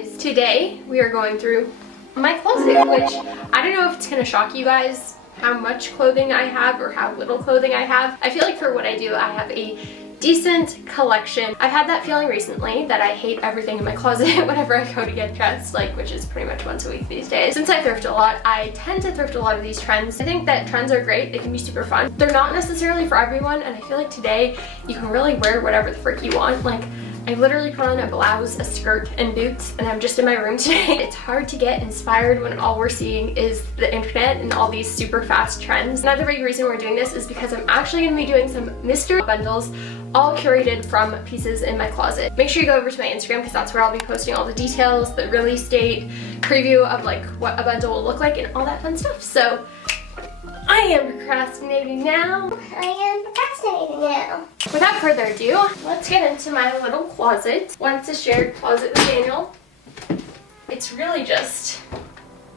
guys, today we are going through my closet, which I don't know if it's gonna shock you guys how much clothing I have or how little clothing I have. I feel like for what I do, I have a decent collection. I've had that feeling recently that I hate everything in my closet whenever I go to get dressed, like, which is pretty much once a week these days. Since I thrift a lot, I tend to thrift a lot of these trends. I think that trends are great, they can be super fun. They're not necessarily for everyone, and I feel like today you can really wear whatever the frick you want. Like, I literally put on a blouse, a skirt, and boots, and I'm just in my room today. It's hard to get inspired when all we're seeing is the internet and all these super fast trends. Another big reason we're doing this is because I'm actually going to be doing some mystery bundles, all curated from pieces in my closet. Make sure you go over to my Instagram because that's where I'll be posting all the details, the release date, preview of like what a bundle will look like, and all that fun stuff. So I am procrastinating now. Without further ado, let's get into my little closet. Once a shared closet with Daniel. It's really just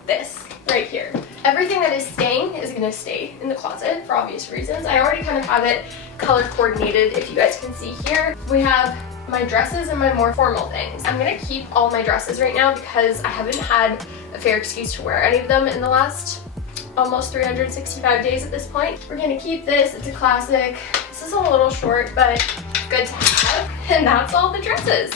this right here. Everything that is staying is gonna stay in the closet for obvious reasons. I already kind of have it color coordinated, if you guys can see here. We have my dresses and my more formal things. I'm gonna keep all my dresses right now because I haven't had a fair excuse to wear any of them in the last almost 365 days at this point. We're gonna keep this, it's a classic. This is a little short, but good to have. And that's all the dresses.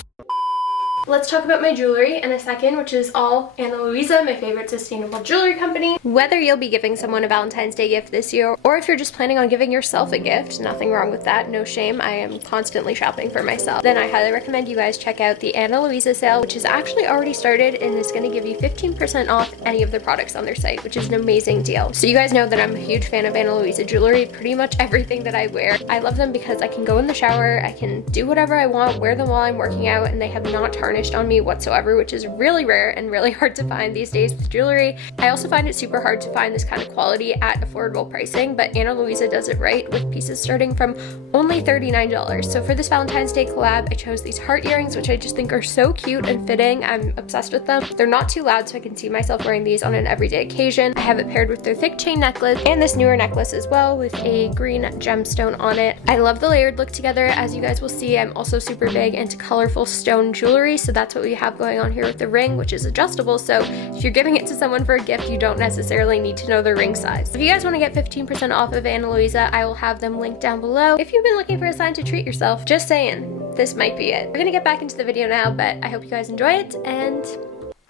Let's talk about my jewelry in a second, which is all Ana Luisa, my favorite sustainable jewelry company. Whether you'll be giving someone a Valentine's Day gift this year, or if you're just planning on giving yourself a gift, nothing wrong with that, no shame. I am constantly shopping for myself. Then I highly recommend you guys check out the Ana Luisa sale, which is actually already started and is gonna give you 15% off any of the products on their site, which is an amazing deal. So you guys know that I'm a huge fan of Ana Luisa jewelry, pretty much everything that I wear. I love them because I can go in the shower, I can do whatever I want, wear them while I'm working out, and they have not tarnished on me whatsoever, which is really rare and really hard to find these days with jewelry. I also find it super hard to find this kind of quality at affordable pricing, but Ana Luisa does it right with pieces starting from only $39. So for this Valentine's Day collab, I chose these heart earrings, which I just think are so cute and fitting. I'm obsessed with them. They're not too loud, so I can see myself wearing these on an everyday occasion. I have it paired with their thick chain necklace and this newer necklace as well with a green gemstone on it. I love the layered look together. As you guys will see, I'm also super big into colorful stone jewelry, so that's what we have going on here with the ring, which is adjustable, so if you're giving it to someone for a gift, you don't necessarily need to know their ring size. If you guys want to get 15% off of Ana Luisa, I will have them linked down below. If you've been looking for a sign to treat yourself, just saying, this might be it. We're gonna get back into the video now, but I hope you guys enjoy it, and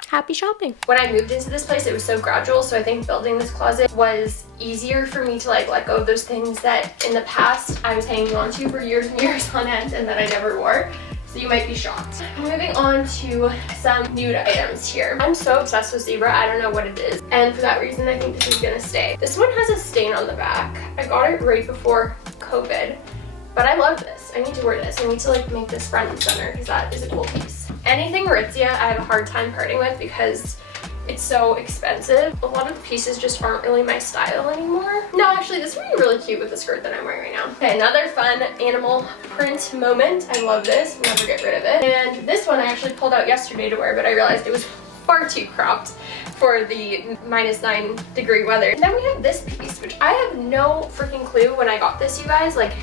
happy shopping. When I moved into this place, it was so gradual, so I think building this closet was easier for me to like let go of those things that in the past I was hanging on to for years and years on end and that I never wore. So you might be shocked. Moving on to some nude items here. I'm so obsessed with zebra, I don't know what it is. And for that reason, I think this is gonna stay. This one has a stain on the back. I got it right before COVID, but I love this. I need to wear this. I need to like make this front and center because that is a cool piece. Anything Aritzia, I have a hard time parting with because it's so expensive. A lot of the pieces just aren't really my style anymore. No, actually, this would be really cute with the skirt that I'm wearing right now. Okay, another fun animal print moment. I love this, never get rid of it. And this one I actually pulled out yesterday to wear, but I realized it was far too cropped for the -9-degree weather. And then we have this piece, which I have no freaking clue when I got this, you guys, like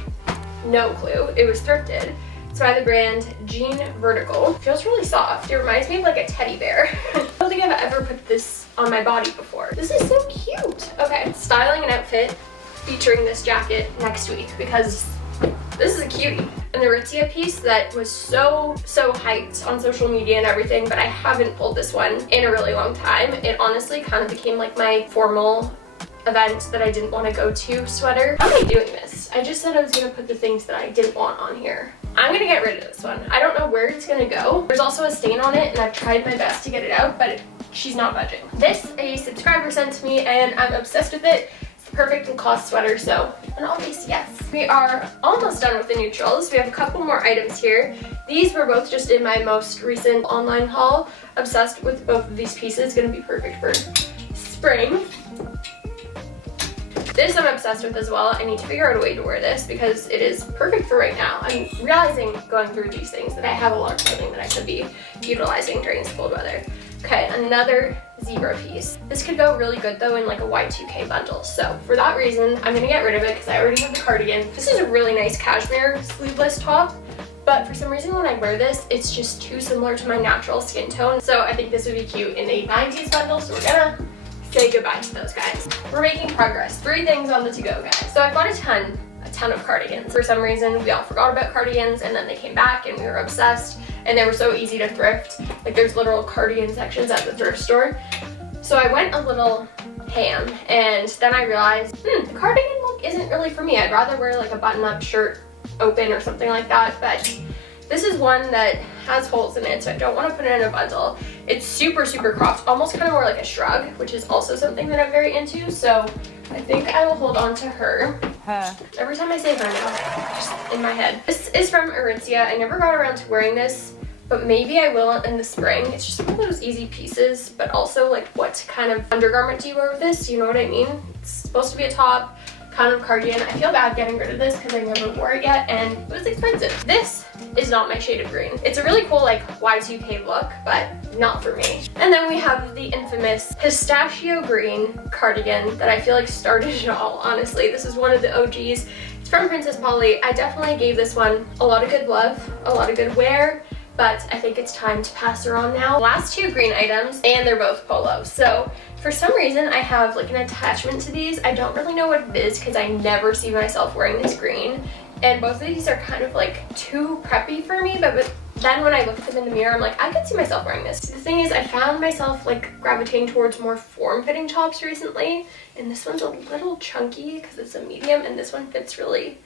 no clue. It was thrifted. It's by the brand Jean Vertical. It feels really soft. It reminds me of like a teddy bear. I don't think I've ever put this on my body before. This is so cute. Okay, styling an outfit featuring this jacket next week because this is a cutie. An Aritzia piece that was so hyped on social media and everything, but I haven't pulled this one in a really long time. It honestly kind of became like my formal event that I didn't want to go to sweater. How am I doing this? I just said I was gonna put the things that I didn't want on here. I'm gonna get rid of this one. I don't know where it's gonna go. There's also a stain on it and I've tried my best to get it out, but she's not budging. This a subscriber sent to me and I'm obsessed with it. It's the perfect and cost sweater, so an obvious yes. We are almost done with the neutrals. We have a couple more items here. These were both just in my most recent online haul. Obsessed with both of these pieces. Gonna be perfect for spring. This I'm obsessed with as well. I need to figure out a way to wear this because it is perfect for right now. I'm realizing going through these things that I have a lot of clothing that I could be utilizing during this cold weather. Okay, another zebra piece. This could go really good though in like a Y2K bundle. So for that reason, I'm gonna get rid of it because I already have the cardigan. This is a really nice cashmere sleeveless top. but for some reason when I wear this, it's just too similar to my natural skin tone. So I think this would be cute in a 90s bundle, so we're gonna say goodbye to those guys. We're making progress. 3 things on the to-go, guys. So I bought a ton of cardigans. For some reason, we all forgot about cardigans, and then they came back and we were obsessed, and they were so easy to thrift. Like, there's literal cardigan sections at the thrift store. So I went a little ham, and then I realized, the cardigan look isn't really for me. I'd rather wear like a button-up shirt open or something like that, but this is one that has holes in it, so I don't want to put it in a bundle. It's super, super cropped, almost kind of more like a shrug, which is also something that I'm very into, so I think I will hold on to her. Every time I say her now, just in my head. This is from Aritzia. I never got around to wearing this, but maybe I will in the spring. It's just one of those easy pieces, but also like what kind of undergarment do you wear with this? You know what I mean? It's supposed to be a top, kind of cardigan. I feel bad getting rid of this because I never wore it yet and it was expensive. This is not my shade of green. It's a really cool like Y2K look, but not for me. And then we have the infamous pistachio green cardigan that I feel like started it all, honestly. This is one of the OGs. It's from Princess Polly. I definitely gave this one a lot of good love, a lot of good wear, but I think it's time to pass her on now. Last 2 green items, and they're both polos. So for some reason, I have like an attachment to these. I don't really know what it is because I never see myself wearing this green. And both of these are kind of like too preppy for me, but then when I look at them in the mirror, I'm like, I could see myself wearing this. The thing is, I found myself like gravitating towards more form-fitting tops recently, and this one's a little chunky because it's a medium, and this one fits really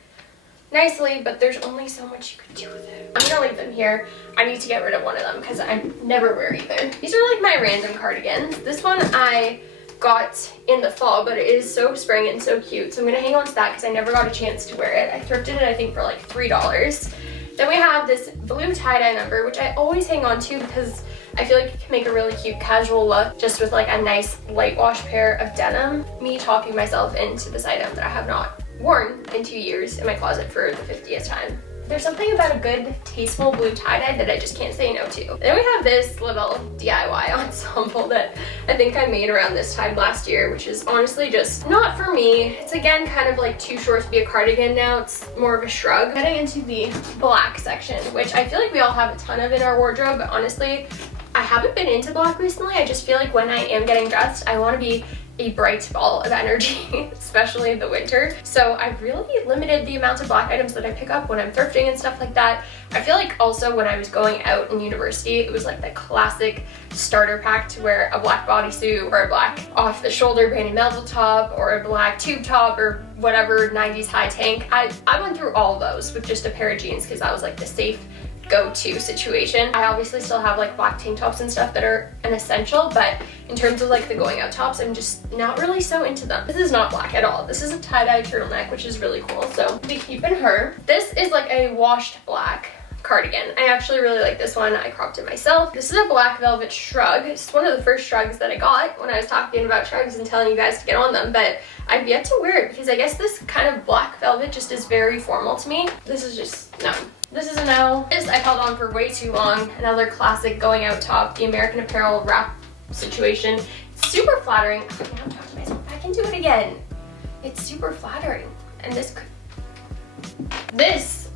nicely, but there's only so much you could do with it. I'm gonna leave them here. I need to get rid of one of them because I never wear either. These are like my random cardigans. This one I got in the fall, but it is so spring and so cute, so I'm gonna hang on to that because I never got a chance to wear it. I thrifted it, I think, for like $3. Then we have this blue tie-dye number, which I always hang on to because I feel like it can make a really cute casual look just with like a nice light wash pair of denim. Me talking myself into this item that I have not worn in 2 years in my closet for the 50th time. There's something about a good, tasteful blue tie-dye that I just can't say no to. Then we have this little DIY ensemble that I think I made around this time last year, which is honestly just not for me. It's again kind of like too short to be a cardigan now. It's more of a shrug. Getting into the black section, which I feel like we all have a ton of in our wardrobe, but honestly, I haven't been into black recently. I just feel like when I am getting dressed, I want to be a bright ball of energy, especially in the winter. So I've really limited the amount of black items that I pick up when I'm thrifting and stuff like that. I feel like also when I was going out in university, it was like the classic starter pack to wear a black bodysuit or a black off the shoulder Brandy Melville top or a black tube top or whatever 90s high tank. I went through all of those with just a pair of jeans because that was like the safe go-to situation. I obviously still have like black tank tops and stuff that are an essential, but in terms of like the going out tops, I'm just not really so into them. This is not black at all. This is a tie-dye turtleneck, which is really cool, so we keep in her. This is like a washed black cardigan. I actually really like this one. I cropped it myself. This is a black velvet shrug. It's one of the first shrugs that I got when I was talking about shrugs and telling you guys to get on them, but I've yet to wear it because I guess this kind of black velvet just is very formal to me. This is just, no. This is a no. This I've held on for way too long. Another classic going out top, the American Apparel wrap situation. It's super flattering. Oh, now I'm talking to myself. I can do it again. It's super flattering. And this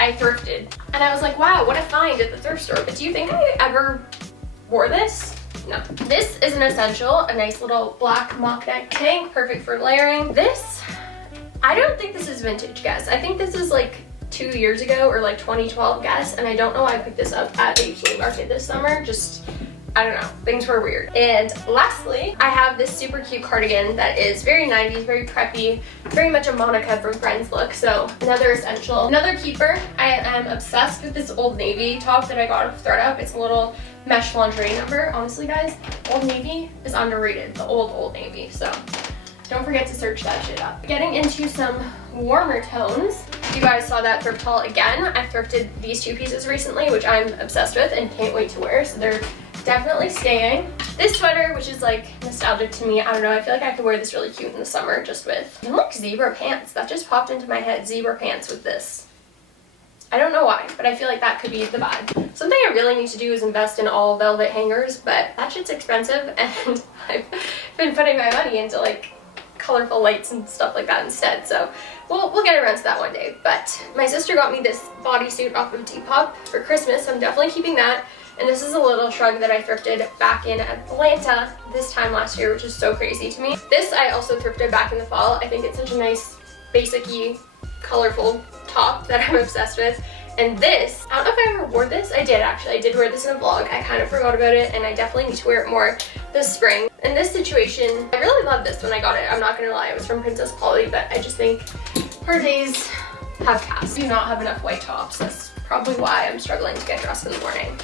I thrifted. And I was like, wow, what a find at the thrift store. But do you think I ever wore this? No. This is an essential, a nice little black mock neck tank, perfect for layering. This, I don't think this is vintage, guys. I think this is like 2 years ago or like 2012 guess, and I don't know why I picked this up at a flea market this summer. Just, I don't know, things were weird. And lastly, I have this super cute cardigan that is very 90s, very preppy, very much a Monica from Friends look, so another essential. Another keeper, I am obsessed with this Old Navy top that I got off ThredUp. It's a little mesh lingerie number. Honestly guys, Old Navy is underrated, the Old Navy, so don't forget to search that shit up. Getting into some warmer tones. You guys saw that thrift haul again. I thrifted these 2 pieces recently, which I'm obsessed with and can't wait to wear, so they're definitely staying. This sweater, which is like nostalgic to me, I don't know, I feel like I could wear this really cute in the summer just with, even like zebra pants. That just popped into my head, zebra pants with this. I don't know why, but I feel like that could be the vibe. Something I really need to do is invest in all velvet hangers, but that shit's expensive and I've been putting my money into like colorful lights and stuff like that instead. So we'll get around to that one day. But my sister got me this bodysuit off of Depop for Christmas. So I'm definitely keeping that. And this is a little shrug that I thrifted back in Atlanta this time last year, which is so crazy to me. This I also thrifted back in the fall. I think it's such a nice, basic-y, colorful top that I'm obsessed with. And this, I don't know if I ever wore this. I did actually. I did wear this in a vlog. I kind of forgot about it, and I definitely need to wear it more this spring. In this situation, I really love this when I got it. I'm not gonna lie, it was from Princess Polly, but I just think her days have passed. I do not have enough white tops. That's probably why I'm struggling to get dressed in the morning.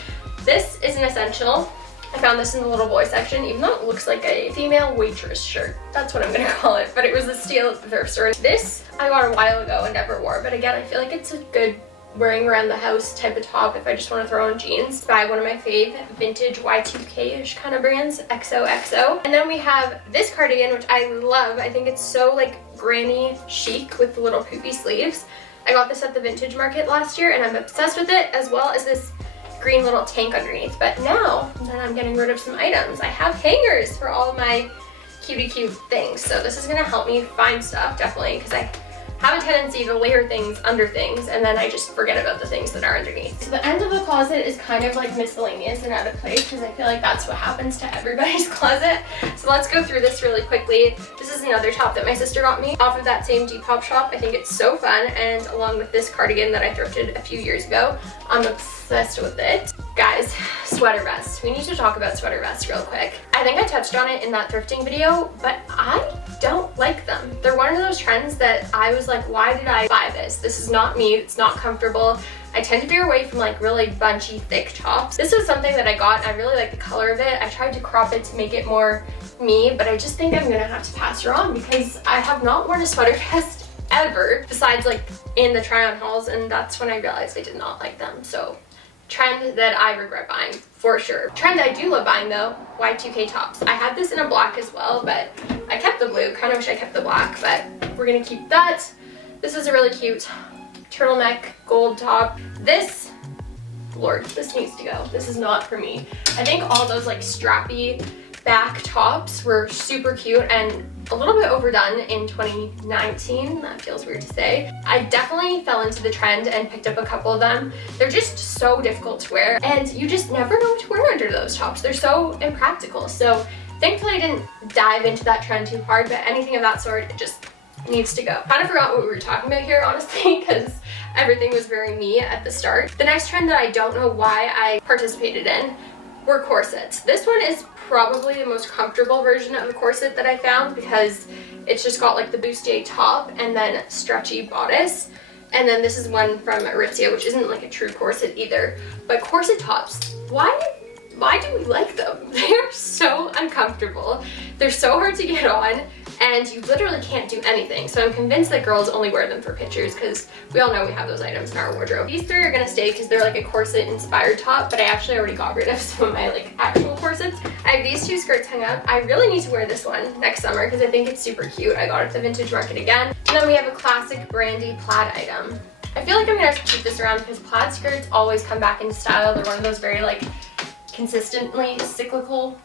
This is an essential. I found this in the little boy section, even though it looks like a female waitress shirt. That's what I'm gonna call it, but it was a steal at the thrift store. This I got a while ago and never wore, but again, I feel like it's a good wearing around the house type of top if I just want to throw on jeans. By one of my fave vintage Y2K-ish kind of brands, XOXO. And then we have this cardigan, which I love. I think it's so like granny chic with the little poofy sleeves. I got this at the vintage market last year and I'm obsessed with it, as well as this green little tank underneath. But now that I'm getting rid of some items, I have hangers for all of my cutie cute things. So this is gonna help me find stuff, definitely, because I have a tendency to layer things under things and then I just forget about the things that are underneath. So the end of the closet is kind of like miscellaneous and out of place because I feel like that's what happens to everybody's closet. So let's go through this really quickly. This is another top that my sister got me off of that same Depop shop. I think it's so fun, and along with this cardigan that I thrifted a few years ago, I'm obsessed with it. Guys, sweater vests. We need to talk about sweater vests real quick. I think I touched on it in that thrifting video, but I don't like them. They're one of those trends that I was like, why did I buy this? This is not me, it's not comfortable. I tend to veer away from like really bunchy, thick tops. This was something that I got and I really like the color of it. I tried to crop it to make it more me, but I just think I'm gonna have to pass her on because I have not worn a sweater vest ever, besides like in the try on hauls, and that's when I realized I did not like them. So trend that I regret buying for sure. Trend I do love buying though, Y2K tops. I had this in a black as well, but I kept the blue. Kind of wish I kept the black, but we're gonna keep that. This is a really cute turtleneck gold top. This, Lord, this needs to go. This is not for me. I think all those like strappy back tops were super cute and a little bit overdone in 2019. That feels weird to say. I definitely fell into the trend and picked up a couple of them. They're just so difficult to wear and you just never know what to wear under those tops. They're so impractical. So thankfully I didn't dive into that trend too hard, but anything of that sort, it just needs to go. Kind of forgot what we were talking about here, honestly, because everything was very me at the start. The next trend that I don't know why I participated in were corsets. This one is probably the most comfortable version of the corset that I found because it's just got like the bustier top and then stretchy bodice. And then this is one from Aritzia, which isn't like a true corset either. But corset tops, why do we like them? They are so uncomfortable. They're so hard to get on and you literally can't do anything. So I'm convinced that girls only wear them for pictures because we all know we have those items in our wardrobe. These three are gonna stay because they're like a corset inspired top, but I actually already got rid of some of my like actual corsets. I have these two skirts hung up. I really need to wear this one next summer because I think it's super cute. I got it at the vintage market again. And then we have a classic brandy plaid item. I feel like I'm gonna have to keep this around because plaid skirts always come back into style. They're one of those very like consistently cyclical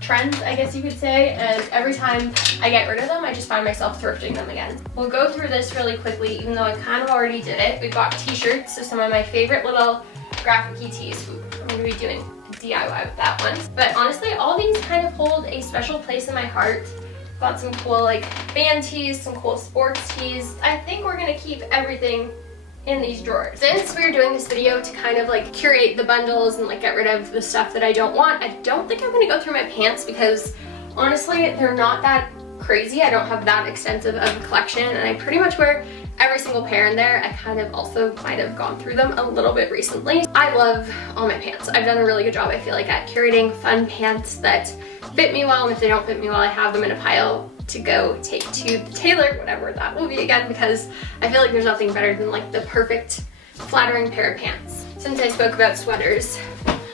trends, I guess you could say, and every time I get rid of them, I just find myself thrifting them again. We'll go through this really quickly, even though I kind of already did it. We've got t-shirts, so some of my favorite little graphic-y tees. I'm going to be doing a DIY with that one. But honestly, all these kind of hold a special place in my heart. Got some cool like band tees, some cool sports tees. I think we're going to keep everything in these drawers. Since we're doing this video to kind of like curate the bundles and like get rid of the stuff that I don't want, I don't think I'm gonna go through my pants because honestly they're not that crazy. I don't have that extensive of a collection and I pretty much wear every single pair in there. I kind of also might have gone through them a little bit recently. I love all my pants. I've done a really good job, I feel like, at curating fun pants that fit me well, and if they don't fit me well, I have them in a pile to go take to the tailor, whatever that will be again, because I feel like there's nothing better than like the perfect flattering pair of pants. Since I spoke about sweaters,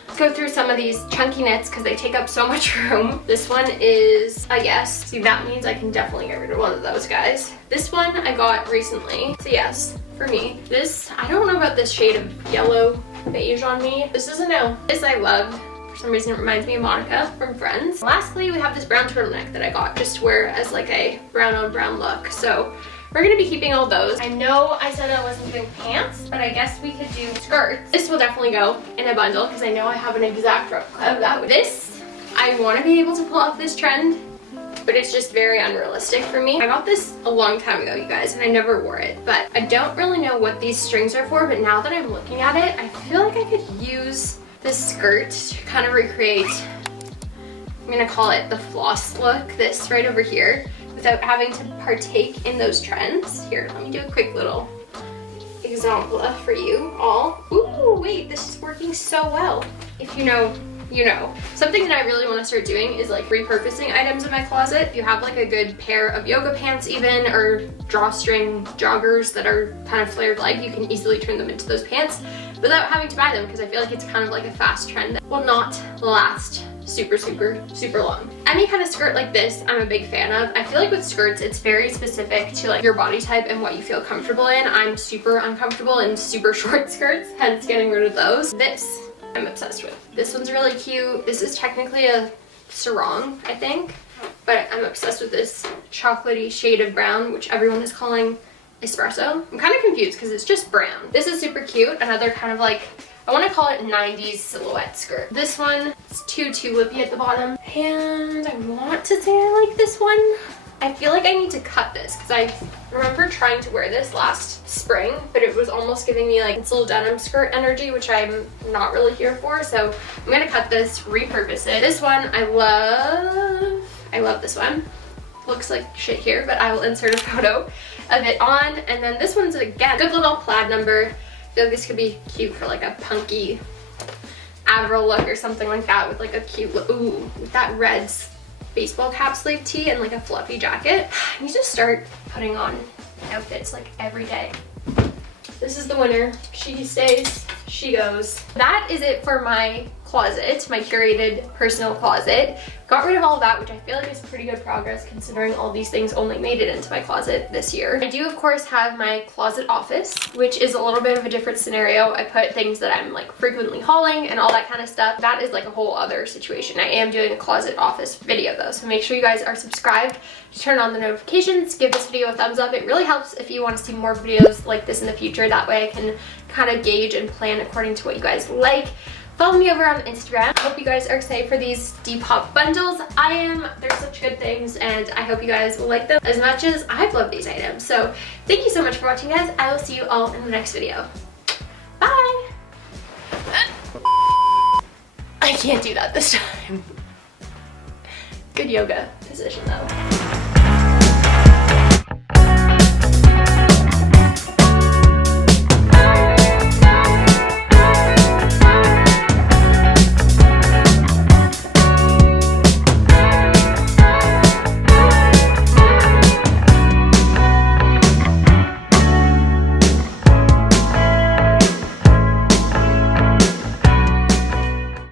let's go through some of these chunky knits because they take up so much room. This one is a yes. See, that means I can definitely get rid of one of those guys. This one I got recently. It's a yes for me. This, I don't know about this shade of yellow beige on me. This is a no. This I love. For some reason it reminds me of Monica from Friends. Last lastly, we have this brown turtleneck that I got just to wear as like a brown on brown look. So we're gonna be keeping all those. I know I said I wasn't doing pants, but I guess we could do skirts. This will definitely go in a bundle because I know I have an exact replica of that. This, I want to be able to pull off this trend, but it's just very unrealistic for me. I got this a long time ago, you guys, and I never wore it, but I don't really know what these strings are for, but now that I'm looking at it, I feel like I could use this skirt to kind of recreate, I'm gonna call it the floss look, this right over here, without having to partake in those trends. Here, let me do a quick little example for you all. Ooh, wait, this is working so well. If you know, you know. Something that I really want to start doing is like repurposing items in my closet. If you have like a good pair of yoga pants even, or drawstring joggers that are kind of flared leg, you can easily turn them into those pants without having to buy them, because I feel like it's kind of like a fast trend that will not last super long. Any kind of skirt like this, I'm a big fan of. I feel like with skirts, it's very specific to like your body type and what you feel comfortable in. I'm super uncomfortable in super short skirts, hence getting rid of those. This, I'm obsessed with. This one's really cute. This is technically a sarong, I think, but I'm obsessed with this chocolatey shade of brown, which everyone is calling espresso. I'm kind of confused because it's just brown. This is super cute. Another kind of like, I want to call it 90s silhouette skirt. This one is too tulipy at the bottom. And I want to say I like this one. I feel like I need to cut this because I remember trying to wear this last spring, but it was almost giving me like pencil denim skirt energy, which I'm not really here for. So I'm gonna cut this, repurpose it. This one I love this one. Looks like shit here, but I will insert a photo of it on. And then this one's again, good little plaid number. I feel like this could be cute for like a punky Avril look or something like that, with like a cute, ooh, with that red baseball cap sleeve tee and like a fluffy jacket. I need to start putting on outfits like every day. This is the winner. She stays, she goes. That is it for my closet, my curated personal closet. Got rid of all of that, which I feel like is pretty good progress considering all these things only made it into my closet this year. I do of course have my closet office, which is a little bit of a different scenario. I put things that I'm like frequently hauling and all that kind of stuff. That is like a whole other situation. I am doing a closet office video though, so make sure you guys are subscribed, turn on the notifications, give this video a thumbs up. It really helps if you want to see more videos like this in the future. That way I can kind of gauge and plan according to what you guys like. Follow me over on Instagram. I hope you guys are excited for these Depop bundles. I am. They're such good things, and I hope you guys will like them as much as I've loved these items. So thank you so much for watching, guys. I will see you all in the next video. Bye! I can't do that this time. Good yoga position though.